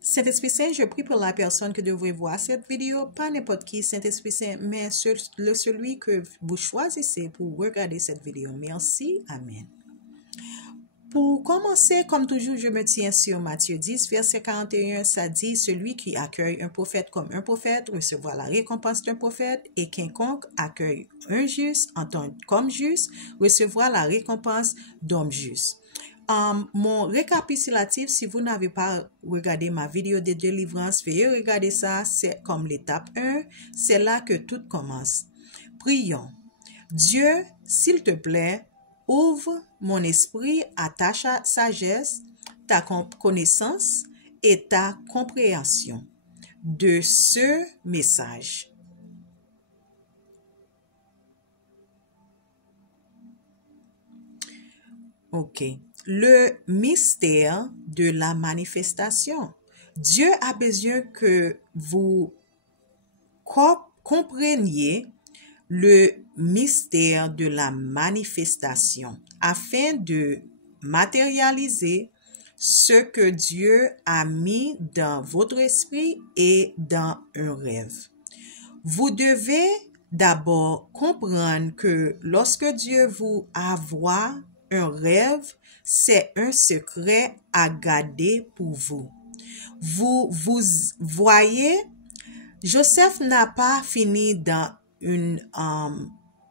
Saint-Esprit Saint, je prie pour la personne que devrait voir cette vidéo, pas n'importe qui, Saint-Esprit Saint, mais celui que vous choisissez pour regarder cette vidéo. Merci. Amen. Pour commencer, comme toujours, je me tiens sur Matthieu 10, verset 41, ça dit, celui qui accueille un prophète comme un prophète recevra la récompense d'un prophète, et quiconque accueille un juste en tant comme juste recevra la récompense d'homme juste. Mon récapitulatif, si vous n'avez pas regardé ma vidéo de délivrance, veuillez regarder ça, c'est comme l'étape 1, c'est là que tout commence. Prions. Dieu, s'il te plaît, ouvre mon esprit à ta sagesse, ta connaissance et ta compréhension de ce message. Ok. Le mystère de la manifestation. Dieu a besoin que vous compreniez le mystère de la manifestation afin de matérialiser ce que Dieu a mis dans votre esprit et dans un rêve. Vous devez d'abord comprendre que lorsque Dieu vous envoie un rêve, c'est un secret à garder pour vous. Vous voyez, Joseph n'a pas fini dans une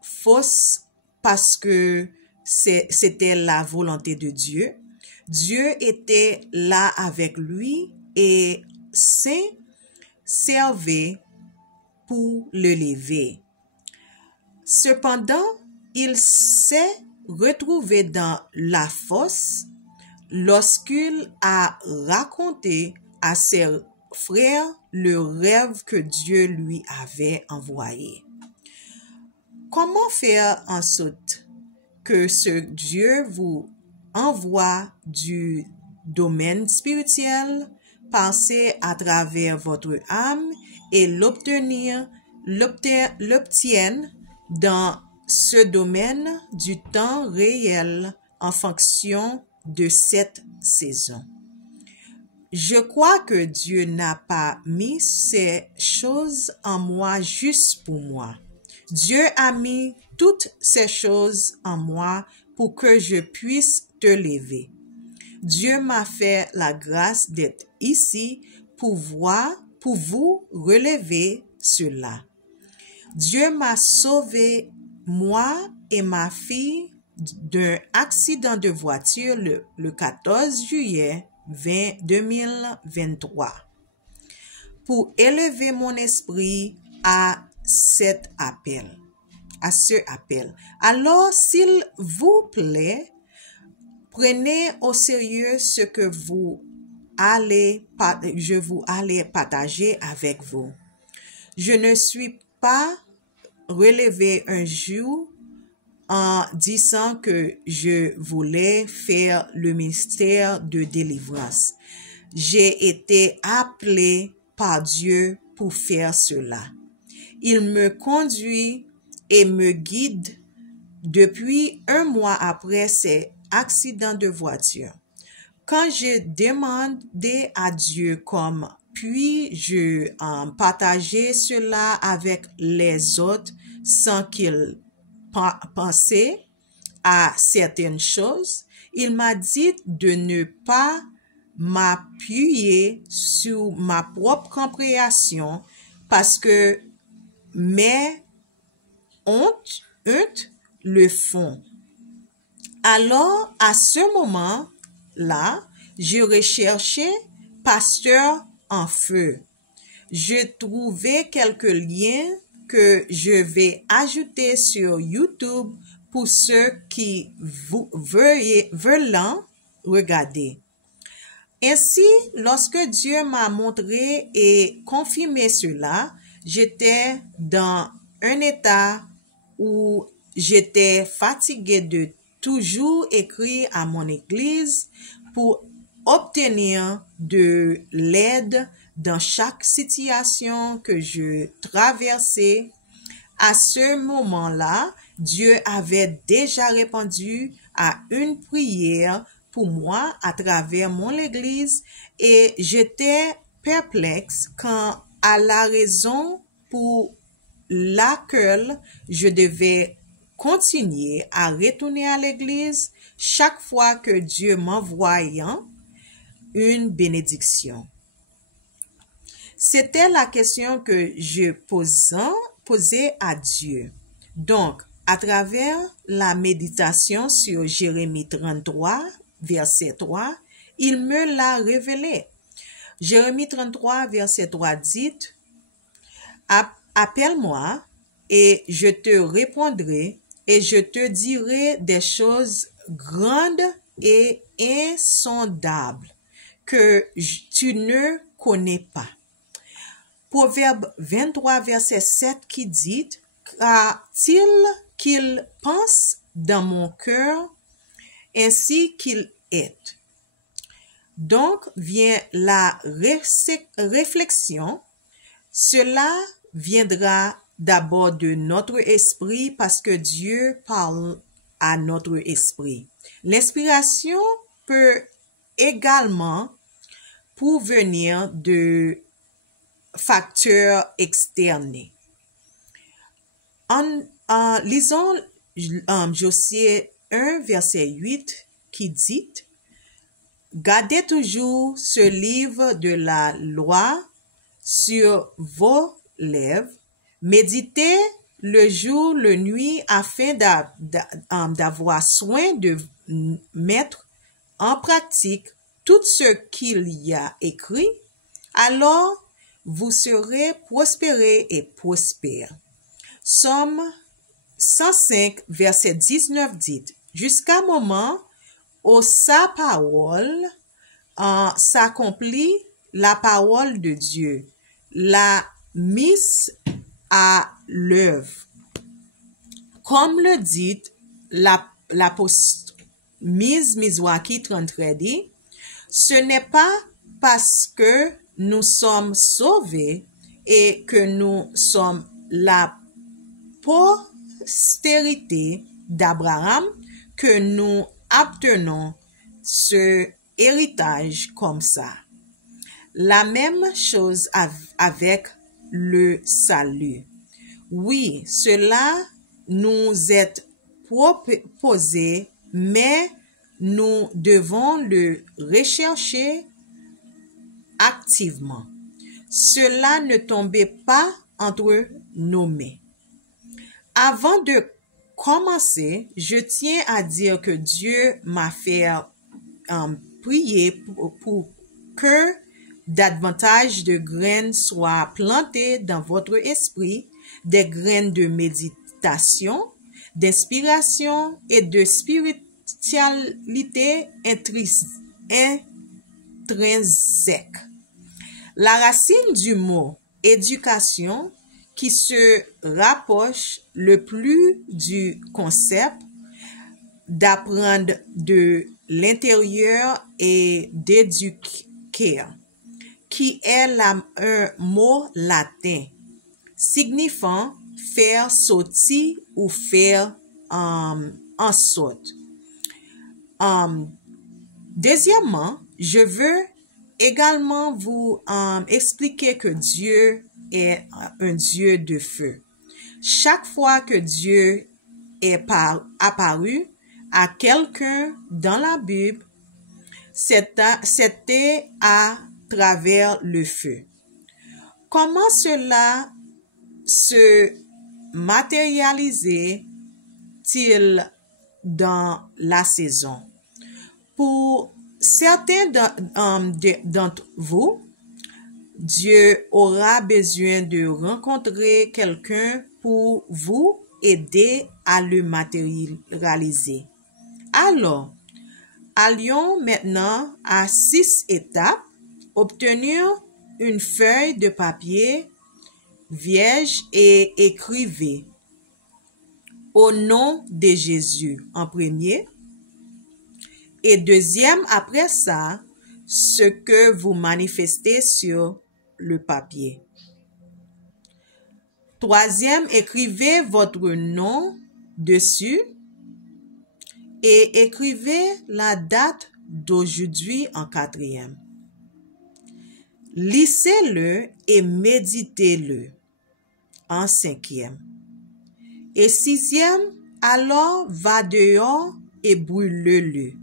fosse parce que c'était la volonté de Dieu. Dieu était là avec lui et servait pour le lever. Cependant, il s'est retrouvé dans la fosse lorsqu'il a raconté à ses frères le rêve que Dieu lui avait envoyé. Comment faire en sorte que ce Dieu vous envoie du domaine spirituel passer à travers votre âme et l'obtienne dans ce domaine du temps réel en fonction de cette saison? Je crois que Dieu n'a pas mis ces choses en moi juste pour moi. Dieu a mis toutes ces choses en moi pour que je puisse te lever. Dieu m'a fait la grâce d'être ici pour vous relever cela. Dieu m'a sauvé, moi et ma fille, d'un accident de voiture le 14 juillet 2023 pour élever mon esprit à ce appel. Alors, s'il vous plaît, prenez au sérieux ce que je vous allez partager avec vous. Je ne suis pas relevé un jour en disant que je voulais faire le ministère de délivrance. J'ai été appelé par Dieu pour faire cela. Il me conduit et me guide depuis un mois après ces accidents de voiture. Quand je demandais à Dieu comme puis-je partager cela avec les autres sans qu'ils pensent à certaines choses, il m'a dit de ne pas m'appuyer sur ma propre compréhension parce que mes hontes le font. Alors, à ce moment-là, je recherchais pasteur en feu. Je trouvais quelques liens que je vais ajouter sur YouTube pour ceux qui veulent regarder. Ainsi, lorsque Dieu m'a montré et confirmé cela, j'étais dans un état où j'étais fatigué de toujours écrire à mon église pour obtenir de l'aide dans chaque situation que je traversais. À ce moment-là, Dieu avait déjà répondu à une prière pour moi à travers mon église et j'étais perplexe quant à la raison pour laquelle je devais continuer à retourner à l'église chaque fois que Dieu m'envoyait une bénédiction. C'était la question que je posais à Dieu. Donc, à travers la méditation sur Jérémie 33, verset 3, il me l'a révélé. Jérémie 33, verset 3 dit, appelle-moi et je te répondrai et je te dirai des choses grandes et insondables que tu ne connais pas. Proverbe 23, verset 7 qui dit, qu'a-t-il qu'il pense dans mon cœur ainsi qu'il est. Donc vient la réflexion. Cela viendra d'abord de notre esprit parce que Dieu parle à notre esprit. L'inspiration peut également provenir de facteurs externes. En lisant Josué 1, verset 8 qui dit, gardez toujours ce livre de la loi sur vos lèvres, méditez le jour, le nuit, afin d'avoir soin de mettre en pratique tout ce qu'il y a écrit, alors vous serez prospérés et prospères. Somme 105, verset 19 dit, jusqu'à moment où sa parole s'accomplit, la parole de Dieu, la mise à l'œuvre. Comme le dit l'apôtre Mizwaki 33 dit, ce n'est pas parce que nous sommes sauvés et que nous sommes la postérité d'Abraham que nous obtenons ce héritage comme ça. La même chose avec le salut. Oui, cela nous est proposé, mais nous devons le rechercher activement. Cela ne tombait pas entre nos mains. Avant de commencer, je tiens à dire que Dieu m'a fait prier pour que davantage de graines soient plantées dans votre esprit, des graines de méditation, d'inspiration et de spiritualité intrinsèque. La racine du mot éducation qui se rapproche le plus du concept d'apprendre de l'intérieur et d'éduquer, qui est un mot latin signifiant faire sortir ou faire en sorte. Deuxièmement, je veux également vous expliquer que Dieu est un Dieu de feu. Chaque fois que Dieu est apparu à quelqu'un dans la Bible, c'était à travers le feu. Comment cela se matérialisait-il dans la saison? Pour certains d'entre vous, Dieu aura besoin de rencontrer quelqu'un pour vous aider à le matérialiser. Alors, allons maintenant à 6 étapes. Obtenir une feuille de papier vierge et écrivez au nom de Jésus en premier. Et deuxième, après ça, ce que vous manifestez sur le papier. Troisième, écrivez votre nom dessus et écrivez la date d'aujourd'hui en 4e. Lisez-le et méditez-le en 5e. Et 6e, alors va dehors et brûle-le.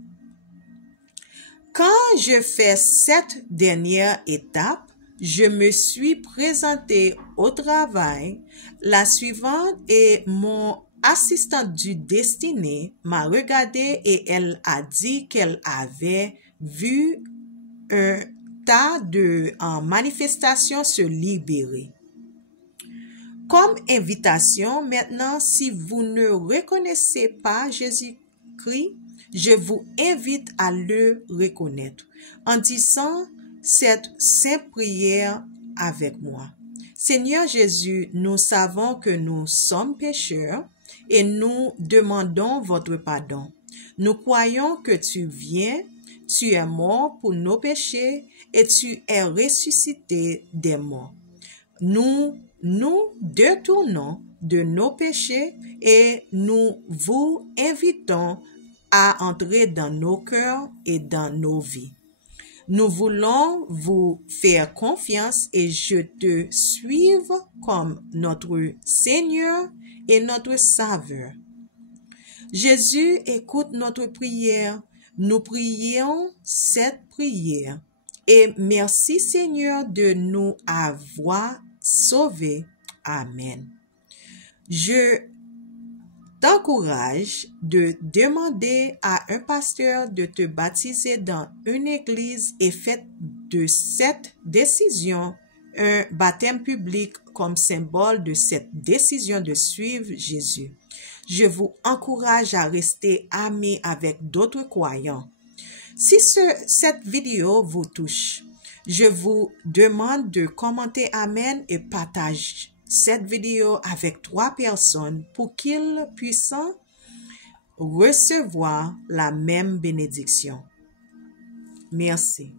Quand je fais cette dernière étape, je me suis présenté au travail. La suivante et mon assistante du destiné m'a regardé et elle a dit qu'elle avait vu un tas de manifestations se libérer. Comme invitation, maintenant, si vous ne reconnaissez pas Jésus-Christ, je vous invite à le reconnaître en disant cette simple prière avec moi. Seigneur Jésus, nous savons que nous sommes pécheurs et nous demandons votre pardon. Nous croyons que tu viens, tu es mort pour nos péchés et tu es ressuscité des morts. Nous détournons de nos péchés et nous vous invitons à entrer dans nos cœurs et dans nos vies. Nous voulons vous faire confiance et je te suivre comme notre Seigneur et notre Sauveur. Jésus, écoute notre prière. Nous prions cette prière. Et merci Seigneur de nous avoir sauvés. Amen. Je t'encourage de demander à un pasteur de te baptiser dans une église et faites de cette décision un baptême public comme symbole de cette décision de suivre Jésus. Je vous encourage à rester amis avec d'autres croyants. Si cette vidéo vous touche, je vous demande de commenter Amen et partager cette vidéo avec 3 personnes pour qu'ils puissent recevoir la même bénédiction. Merci.